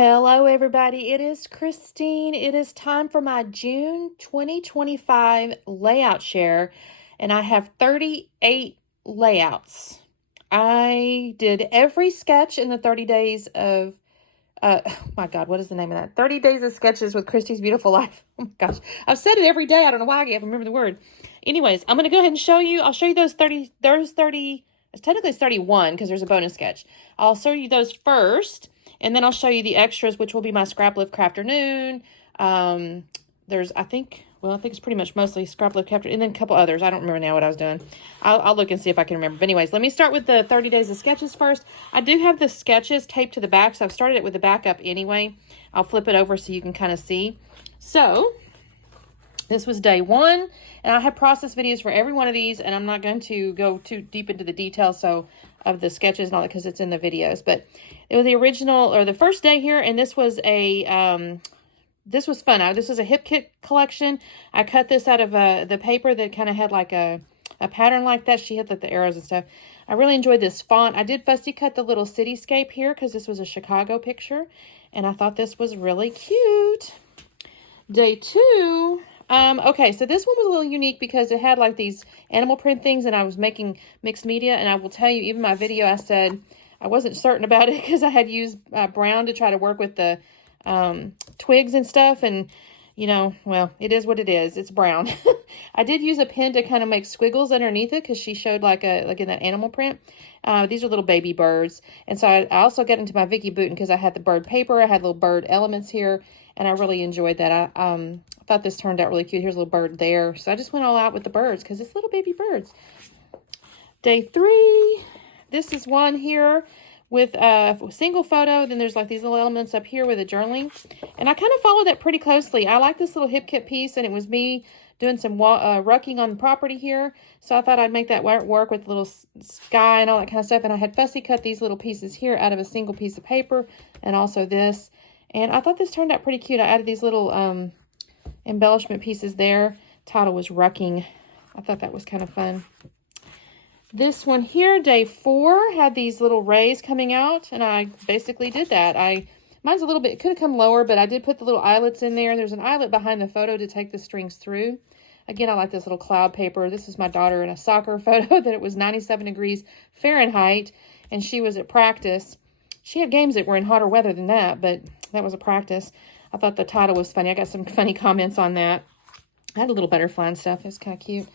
Hello, everybody. It is Christine. It is time for my June 2025 layout share, and I have 38 layouts. I did every sketch in the 30 days of, oh my God, what is the name of that? 30 Days of Sketches with Christy's Beautiful Life. Oh my gosh. I've said it every day. I don't know why I can't remember the word. Anyways, I'm going to go ahead and show you. I'll show you those 30, it's technically 31 because there's a bonus sketch. I'll show you those first. And then I'll show you the extras, which will be my Scrapbook Crafternoon. I think it's pretty much mostly Scrapbook Crafter, and then a couple others. I don't remember now what I was doing. I'll look and see if I can remember. But anyways, let me start with the 30 Days of Sketches first. I do have the sketches taped to the back, so I've started it with the back up anyway. I'll flip it over so you can kind of see. So this was day one, and I have process videos for every one of these, and I'm not going to go too deep into the details of the sketches and all that because it's in the videos. But it was the original, or the first day here, and this was a, this was fun. This was a hip kit collection. I cut this out of the paper that kind of had like a pattern like that. She had like the arrows and stuff. I really enjoyed this font. I did fussy cut the little cityscape here because this was a Chicago picture, and I thought this was really cute. Day two. Okay, so this one was a little unique because it had like these animal print things, and I was making mixed media, and I will tell you, even my video, I said I wasn't certain about it because I had used brown to try to work with the twigs and stuff, and you know, well, it is what it is. It's brown. I did use a pen to kind of make squiggles underneath it because she showed like in that animal print. These are little baby birds, and so I also got into my Vicky Boutin because I had the bird paper. I had little bird elements here, and I really enjoyed that. I thought this turned out really cute. Here's a little bird there, so I just went all out with the birds because it's little baby birds. Day three. This is one here with a single photo. Then there's like these little elements up here with a journaling. And I kind of followed that pretty closely. I like this little hip kit piece, and it was me doing some rucking on the property here. So I thought I'd make that work with the little sky and all that kind of stuff. And I had fussy cut these little pieces here out of a single piece of paper, and also this. And I thought this turned out pretty cute. I added these little embellishment pieces there. Title was Rucking. I thought that was kind of fun. This one here, day four, had these little rays coming out, and I basically did that. Mine's a little bit, it could have come lower, but I did put the little eyelets in there. There's an eyelet behind the photo to take the strings through. Again, I like this little cloud paper. This is my daughter in a soccer photo that it was 97 degrees Fahrenheit, and she was at practice. She had games that were in hotter weather than that, but that was a practice. I thought the title was funny. I got some funny comments on that. I had a little butterfly and stuff. It's kind of cute.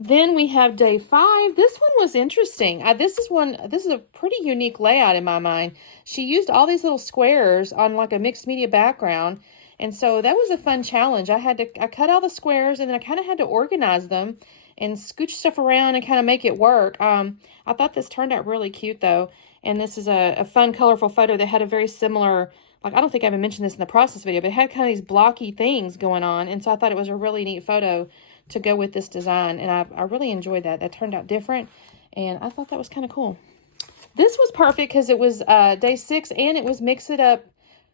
Then we have day five. This one was interesting. This is a pretty unique layout in my mind. She used all these little squares on like a mixed media background. And so that was a fun challenge. I cut all the squares, and then I kind of had to organize them and scooch stuff around and kind of make it work. I thought this turned out really cute though. And this is a fun, colorful photo that had a very similar, like, I don't think I even mentioned this in the process video, but it had kind of these blocky things going on. And so I thought it was a really neat photo to go with this design, and I really enjoyed that. That turned out different, and I thought that was kind of cool. This was perfect because it was day six, and it was Mix It Up,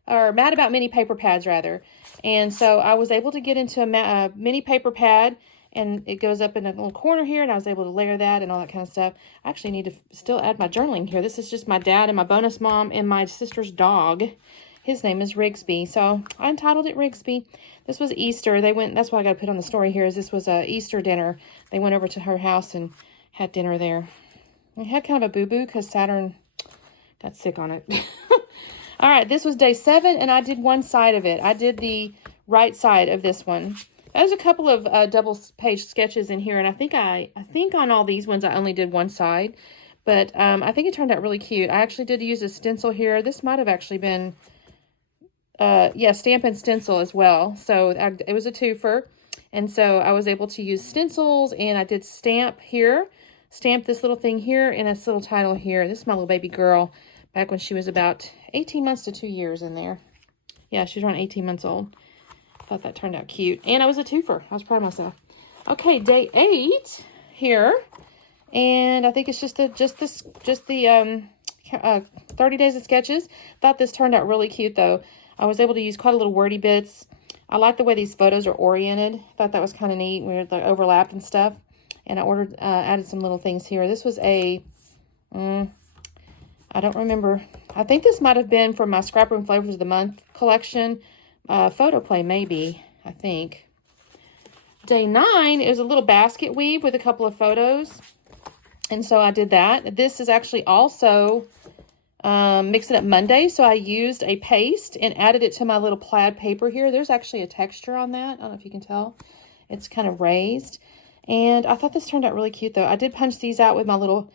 or Mad About Mini paper pads, rather. And so I was able to get into a mini paper pad, and it goes up in a little corner here, and I was able to layer that and all that kind of stuff. I actually need to still add my journaling here. This is just my dad and my bonus mom and my sister's dog. His name is Rigsby, so I entitled it Rigsby. This was Easter. That's why I got to put on the story here, is this was a Easter dinner. They went over to her house and had dinner there. We had kind of a boo-boo because Saturn got sick on it. All right, this was day seven, and I did one side of it. I did the right side of this one. There's a couple of double-page sketches in here, and I think on all these ones I only did one side, but I think it turned out really cute. I actually did use a stencil here. This might have actually been stamp and stencil as well. So it was a twofer. And so I was able to use stencils, and I did stamp here, stamp this little thing here, and this little title here. This is my little baby girl back when she was about 18 months to 2 years in there. Yeah, she was around 18 months old. I thought that turned out cute. And I was a twofer. I was proud of myself. Okay, day 8 here. And I think it's just the 30 Days of Sketches. Thought this turned out really cute though. I was able to use quite a little wordy bits. I like the way these photos are oriented. Thought that was kind of neat. We had the overlap and stuff. And I added some little things here. This was a I don't remember. I think this might have been from my Scrapbook Flavors of the Month collection. Photo play, maybe, I think. Day 9 is a little basket weave with a couple of photos. And so I did that. This is actually also Mix It Up Monday. So I used a paste and added it to my little plaid paper here. There's actually a texture on that. I don't know if you can tell. It's kind of raised. And I thought this turned out really cute, though. I did punch these out with my little...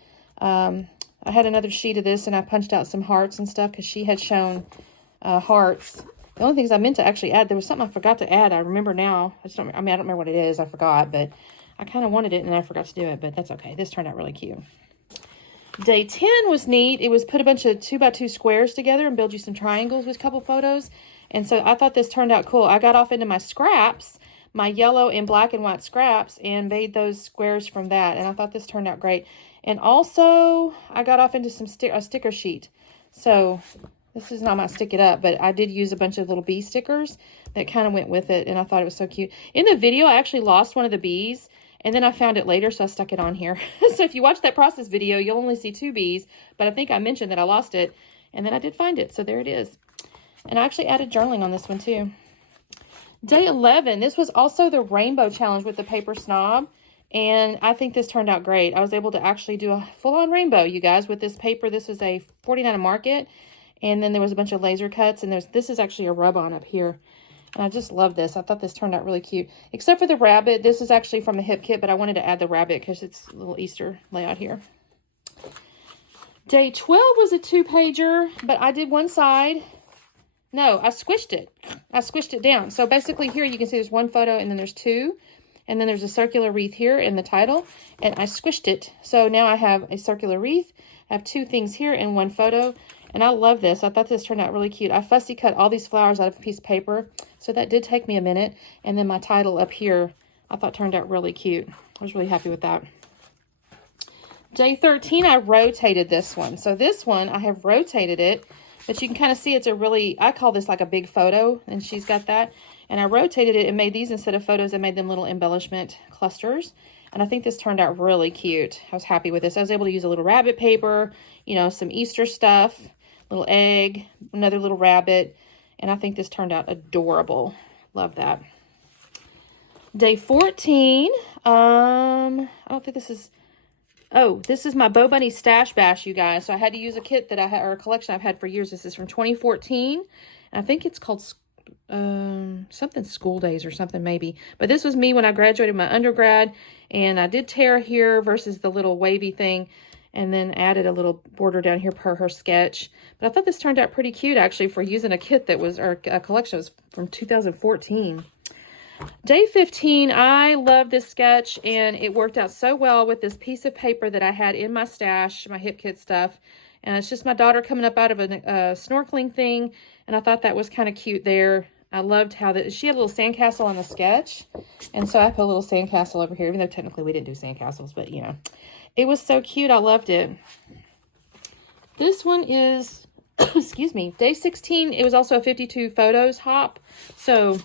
I had another sheet of this, and I punched out some hearts and stuff because she had shown hearts. The only things I meant to actually add, there was something I forgot to add. I remember now. I don't remember what it is. I forgot, but I kind of wanted it, and I forgot to do it, but that's okay. This turned out really cute. Day 10 was neat. It was put a bunch of 2x2 squares together and build you some triangles with a couple photos. And so I thought this turned out cool. I got off into my scraps, my yellow and black and white scraps, and made those squares from that. And I thought this turned out great. And also, I got off into some a sticker sheet. So, this is not my stick it up, but I did use a bunch of little bee stickers that kind of went with it, and I thought it was so cute. In the video, I actually lost one of the bees, and then I found it later, so I stuck it on here. So, if you watch that process video, you'll only see 2 bees, but I think I mentioned that I lost it, and then I did find it, so there it is. And I actually added journaling on this one, too. Day 11, this was also the rainbow challenge with the paper snob. And I think this turned out great. I was able to actually do a full-on rainbow, you guys, with this paper. This was a 49 at Market. And then there was a bunch of laser cuts. And this is actually a rub-on up here. And I just love this. I thought this turned out really cute. Except for the rabbit. This is actually from the Hip Kit, but I wanted to add the rabbit because it's a little Easter layout here. Day 12 was a 2-pager, but I did one side. No, I squished it. I squished it down. So basically here you can see there's one photo and then there's 2. And then there's a circular wreath here in the title, and I squished it. So now I have a circular wreath. I have 2 things here and 1 photo, and I love this. I thought this turned out really cute. I fussy cut all these flowers out of a piece of paper, so that did take me a minute. And then my title up here, I thought turned out really cute. I was really happy with that. Day 13, I rotated this one. So this one, I have rotated it, but you can kind of see it's a really, I call this like a big photo, and she's got that. And I rotated it and made these instead of photos. I made them little embellishment clusters. And I think this turned out really cute. I was happy with this. I was able to use a little rabbit paper, you know, some Easter stuff, little egg, another little rabbit. And I think this turned out adorable. Love that. Day 14. I don't think this is... Oh, this is my Bo Bunny Stash Bash, you guys. So I had to use a kit that I had, or a collection I've had for years. This is from 2014. And I think it's called... something School Days or something maybe, but this was me when I graduated my undergrad, and I did tear here versus the little wavy thing, and then added a little border down here per her sketch. But I thought this turned out pretty cute actually for using a kit that was, or a collection was from 2014. Day 15, I love this sketch, and it worked out so well with this piece of paper that I had in my stash, my Hip Kit stuff. And it's just my daughter coming up out of a snorkeling thing, and I thought that was kind of cute there. I loved how that she had a little sandcastle on the sketch, and so I put a little sandcastle over here, even though technically we didn't do sandcastles, but you know, it was so cute. I loved it. This one is, excuse me, day 16. It was also a 52 photos hop, so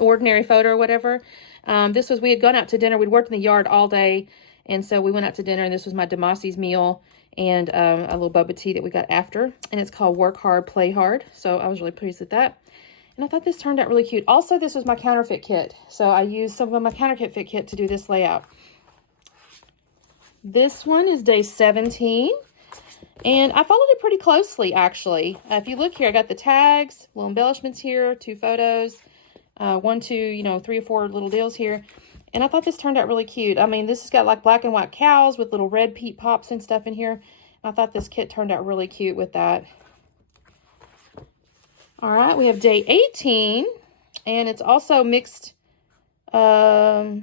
ordinary photo or whatever. This was, we had gone out to dinner. We'd worked in the yard all day, and so we went out to dinner, and this was my Demasi's meal and a little boba tea that we got after, and it's called Work Hard, Play Hard. So I was really pleased with that. And I thought this turned out really cute. Also, this was my counterfeit kit. So I used some of my counterfeit kit to do this layout. This one is day 17. And I followed it pretty closely, actually. If you look here, I got the tags, little embellishments here, 2 photos, 1, 2, you know, 3 or 4 little deals here. And I thought this turned out really cute. I mean, this has got like black and white cows with little red peat pops and stuff in here. I thought this kit turned out really cute with that. All right, we have day 18, and it's also mixed. Oh,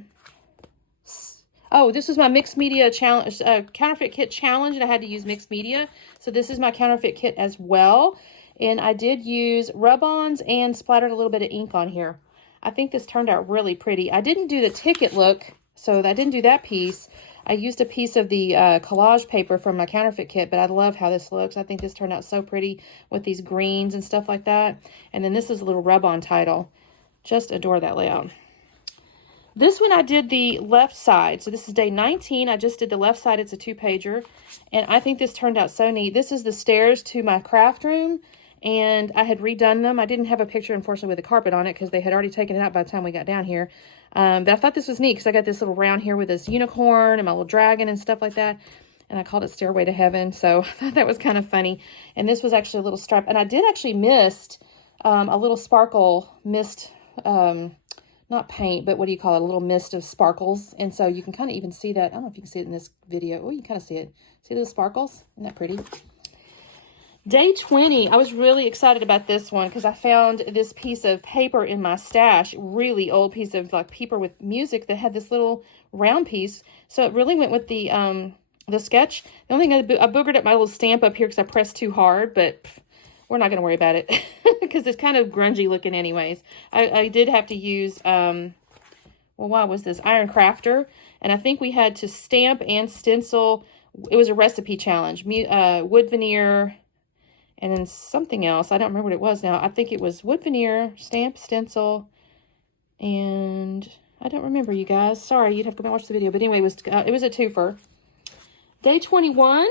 this was my mixed media challenge, counterfeit kit challenge, and I had to use mixed media. So this is my counterfeit kit as well. And I did use rub-ons and splattered a little bit of ink on here. I think this turned out really pretty. I didn't do the ticket look, so I didn't do that piece. I used a piece of the collage paper from my counterfeit kit, but I love how this looks. I think this turned out so pretty with these greens and stuff like that. And then this is a little rub-on title. Just adore that layout. This one I did the left side. So this is day 19. I just did the left side. It's a 2-pager. And I think this turned out so neat. This is the stairs to my craft room. And I had redone them. I didn't have a picture, unfortunately, with a carpet on it because they had already taken it out by the time we got down here. But I thought this was neat because I got this little round here with this unicorn and my little dragon and stuff like that. And I called it Stairway to Heaven. So I thought that was kind of funny. And this was actually a little stripe. And I did actually mist a little sparkle mist, not paint, but what do you call it? A little mist of sparkles. And so you can kind of even see that. I don't know if you can see it in this video. Oh, you can kind of see it. See those sparkles? Isn't that pretty? Day 20, I was really excited about this one because I found this piece of paper in my stash, really old piece of like paper with music that had this little round piece. So it really went with the sketch. The only thing I boogered up my little stamp up here because I pressed too hard, but we're not going to worry about it because it's kind of grungy looking anyways. I did have to use, well, what was this? Iron Crafter. And I think we had to stamp and stencil. It was a recipe challenge. Wood veneer, and then something else. I don't remember what it was now. I think it was wood veneer, stamp, stencil, and I don't remember, you guys. Sorry, you'd have to go back and watch the video. But anyway, it was a twofer. Day 21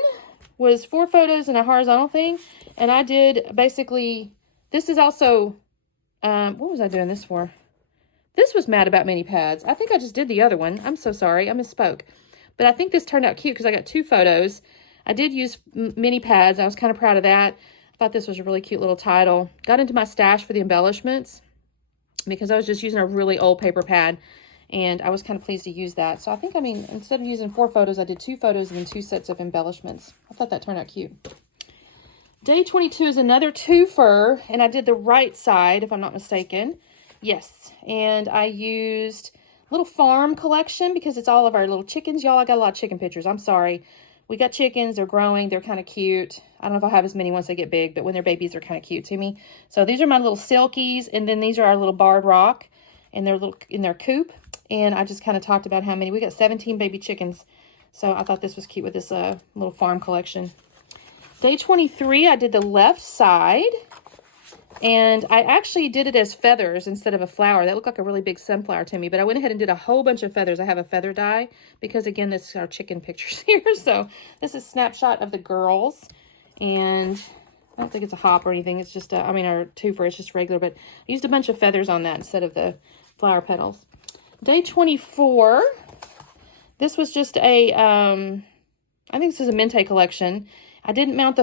was 4 photos and a horizontal thing. And I did basically, this is also, what was I doing this for? This was Mad About Mini Pads. I think I just did the other one. I'm so sorry. I misspoke. But I think this turned out cute because I got 2 photos. I did use mini pads. I was kind of proud of that. I thought this was a really cute little title. Got into my stash for the embellishments because I was just using a really old paper pad. And I was kind of pleased to use that. So I think, I mean, instead of using 4 photos, I did 2 photos and then 2 sets of embellishments. I thought that turned out cute. Day 22 is another twofer, and I did the right side, if I'm not mistaken. Yes, and I used little farm collection because it's all of our little chickens. Y'all, I got a lot of chicken pictures. I'm sorry. We got chickens. They're growing. They're kind of cute. I don't know if I'll have as many once they get big, but when they're babies, they're kind of cute to me. So these are my little silkies, and then these are our little barred rock, and they're little in their coop. And I just kind of talked about how many. We got 17 baby chickens. So I thought this was cute with this little farm collection. Day 23, I did the left side. And I actually did it as feathers instead of a flower. That looked like a really big sunflower to me. But I went ahead and did a whole bunch of feathers. I have a feather die because, again, this is our chicken pictures here. So this is a snapshot of the girls. And I don't think it's a hop or anything. It's just, I mean, our twofer, it's just regular. But I used a bunch of feathers on that instead of the flower petals. Day 24, this was just a, I think this is a Mente collection. I didn't mat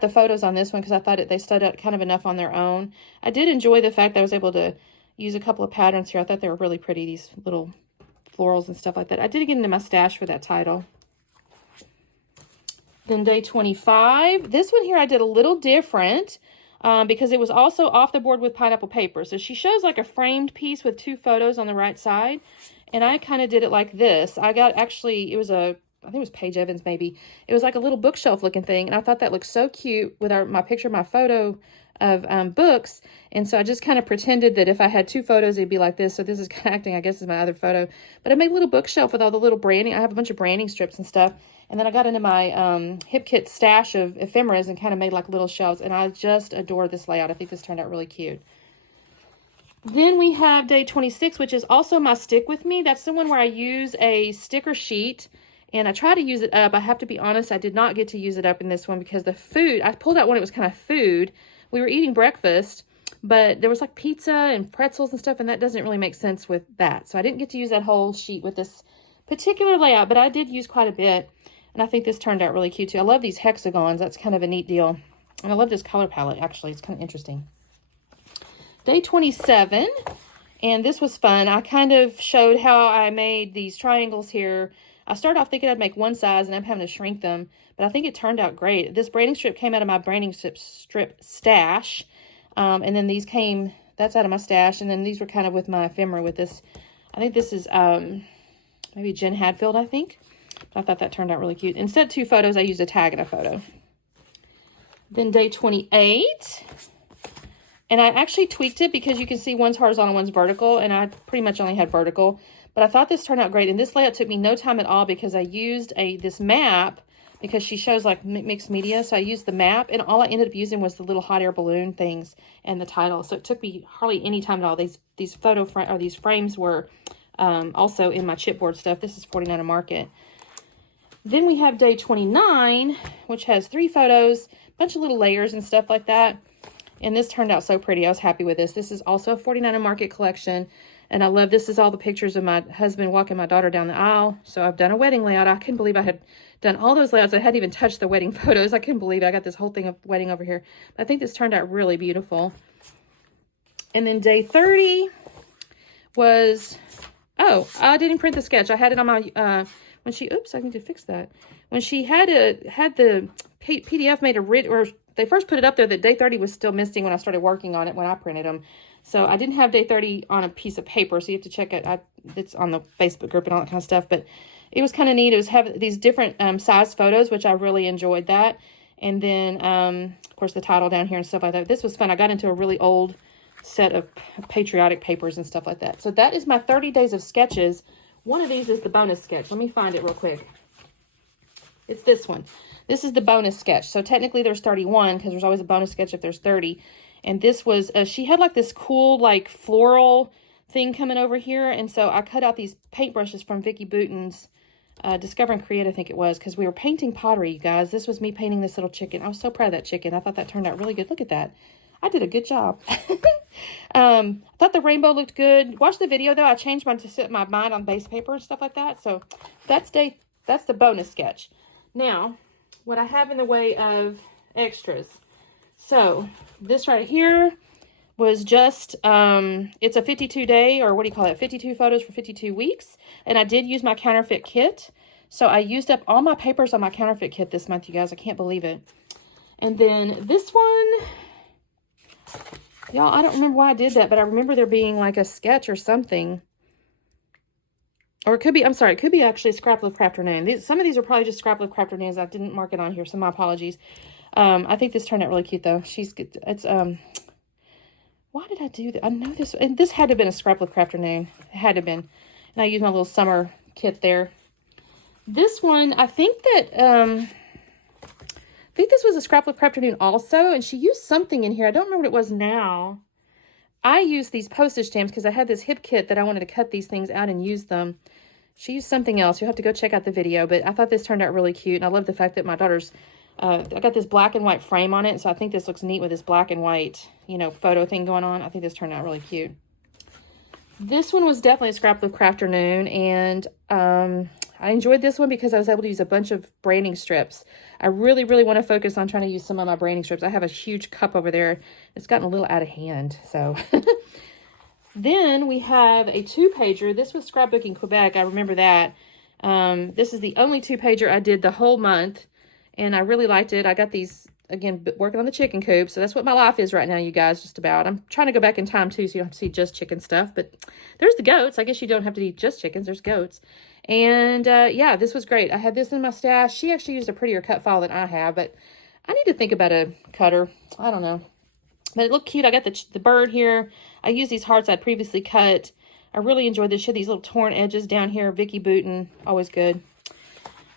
the photos on this one because I thought they stood out kind of enough on their own. I did enjoy the fact that I was able to use a couple of patterns here. I thought they were really pretty, these little florals and stuff like that. I did get into my stash for that title. Then day 25, this one here I did a little different. Because it was also off the board with pineapple paper. So she shows like a framed piece with 2 photos on the right side. And I kind of did it like this. I got actually, it was I think it was Paige Evans maybe. It was like a little bookshelf looking thing. And I thought that looked so cute with my picture, my photo of books. And so I just kind of pretended that if I had 2 photos, it'd be like this. So this is kind of acting, I guess, as my other photo. But I made a little bookshelf with all the little branding. I have a bunch of branding strips and stuff. And then I got into my Hip Kit stash of ephemeras and kind of made like little shelves. And I just adore this layout. I think this turned out really cute. Then we have day 26, which is also my Stick With Me. That's the one where I use a sticker sheet. And I try to use it up. I have to be honest, I did not get to use it up in this one because the food, I pulled out one, it was kind of food. We were eating breakfast, but there was like pizza and pretzels and stuff, and that doesn't really make sense with that. So I didn't get to use that whole sheet with this particular layout, but I did use quite a bit. And I think this turned out really cute too. I love these hexagons. That's kind of a neat deal. And I love this color palette, actually. It's kind of interesting. Day 27, and this was fun. I kind of showed how I made these triangles here. I started off thinking I'd make one size, and I'm having to shrink them. But I think it turned out great. This branding strip came out of my branding strip stash. And then these came, that's out of my stash. And then these were kind of with my ephemera with this. I think this is maybe Jen Hadfield, I think. I thought that turned out really cute. Instead of 2 photos, I used a tag and a photo. Then day 28. And I actually tweaked it because you can see one's horizontal, one's vertical. And I pretty much only had vertical. But I thought this turned out great. And this layout took me no time at all because I used this map because she shows like mixed media. So I used the map. And all I ended up using was the little hot air balloon things and the title. So it took me hardly any time at all. These frames were Also in my chipboard stuff. This is 49 a Market. Then we have day 29, which has 3 photos, a bunch of little layers and stuff like that. And this turned out so pretty. I was happy with this. This is also a 49 a Market collection. And I love, this is all the pictures of my husband walking my daughter down the aisle. So I've done a wedding layout. I couldn't believe I had done all those layouts. I hadn't even touched the wedding photos. I couldn't believe it. I got this whole thing of wedding over here. I think this turned out really beautiful. And then day 30 was, oh, I didn't print the sketch. I had it on my, when she, oops, I need to fix that. When she had the PDF made or they first put it up there that day 30 was still missing when I started working on it when I printed them. So I didn't have day 30 on a piece of paper, so you have to check it. It's on the Facebook group and all that kind of stuff, but it was kind of neat. It was having these different size photos, which I really enjoyed that. And then, of course, the title down here and stuff like that. This was fun. I got into a really old set of patriotic papers and stuff like that. So that is my 30 days of sketches. One of these is the bonus sketch. Let me find it real quick. It's this one. This is the bonus sketch. So technically there's 31 because there's always a bonus sketch if there's 30. And this was, she had like this cool like floral thing coming over here. And so I cut out these paintbrushes from Vicki Boutin's Discover and Create, I think it was, because we were painting pottery, you guys. This was me painting this little chicken. I was so proud of that chicken. I thought that turned out really good. Look at that. I did a good job. I thought the rainbow looked good. Watch the video though. I changed mine to set my mind on base paper and stuff like that. So that's the bonus sketch. Now, what I have in the way of extras. So this right here was just, it's a 52 day, or what do you call it? 52 photos for 52 weeks. And I did use my counterfeit kit. So I used up all my papers on my counterfeit kit this month, you guys. I can't believe it. And then this one, y'all, I don't remember why I did that, but I remember there being like a sketch or something. Or it could be, I'm sorry, it could be actually Scrapbook Craft Afternoon. Some of these are probably just Scrapbook Craft Afternoons. I didn't mark it on here, so my apologies. I think this turned out really cute though. She's good. It's, why did I do that? I know this, and this had to have been a Scrapbook Craft Afternoon. It had to have been. And I used my little summer kit there. This one, I think that, I think this was a Scrapbook Craft Afternoon also, and she used something in here. I don't remember what it was now. I used these postage stamps because I had this hip kit that I wanted to cut these things out and use them. She used something else. You'll have to go check out the video, but I thought this turned out really cute, and I love the fact that my daughter's, I got this black and white frame on it, so I think this looks neat with this black and white, you know, photo thing going on. I think this turned out really cute. This one was definitely a Scrapbook Craft Afternoon, and I enjoyed this one because I was able to use a bunch of branding strips. I really, really want to focus on trying to use some of my branding strips. I have a huge cup over there. It's gotten a little out of hand, so. Then we have a 2-pager. This was Scrapbooking Quebec. I remember that. This is the only 2-pager I did the whole month, and I really liked it. I got these, again, working on the chicken coop, so that's what my life is right now, you guys, just about. I'm trying to go back in time, too, so you don't have to see just chicken stuff, but there's the goats. I guess you don't have to eat just chickens. There's goats. And, yeah, this was great. I had this in my stash. She actually used a prettier cut file than I have, but I need to think about a cutter. I don't know. But it looked cute. I got the bird here. I used these hearts I'd previously cut. I really enjoyed this. She had these little torn edges down here. Vicki Boutin, always good.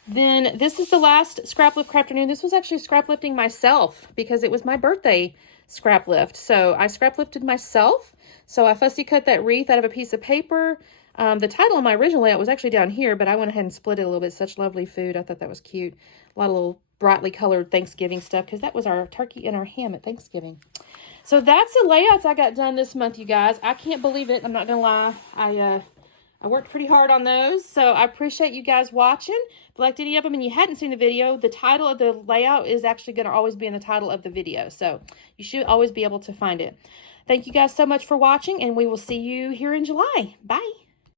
Then this is the last Scrapbook Craft Afternoon. This was actually scraplifting myself because it was my birthday scrap lift. So I scrap lifted myself. So I fussy cut that wreath out of a piece of paper. The title on my original layout was actually down here, but I went ahead and split it a little bit. Such lovely food. I thought that was cute. A lot of little brightly colored Thanksgiving stuff because that was our turkey and our ham at Thanksgiving. So that's the layouts I got done this month, you guys. I can't believe it. I'm not going to lie. I worked pretty hard on those. So I appreciate you guys watching. If you liked any of them and you hadn't seen the video, the title of the layout is actually going to always be in the title of the video. So you should always be able to find it. Thank you guys so much for watching, and we will see you here in July. Bye.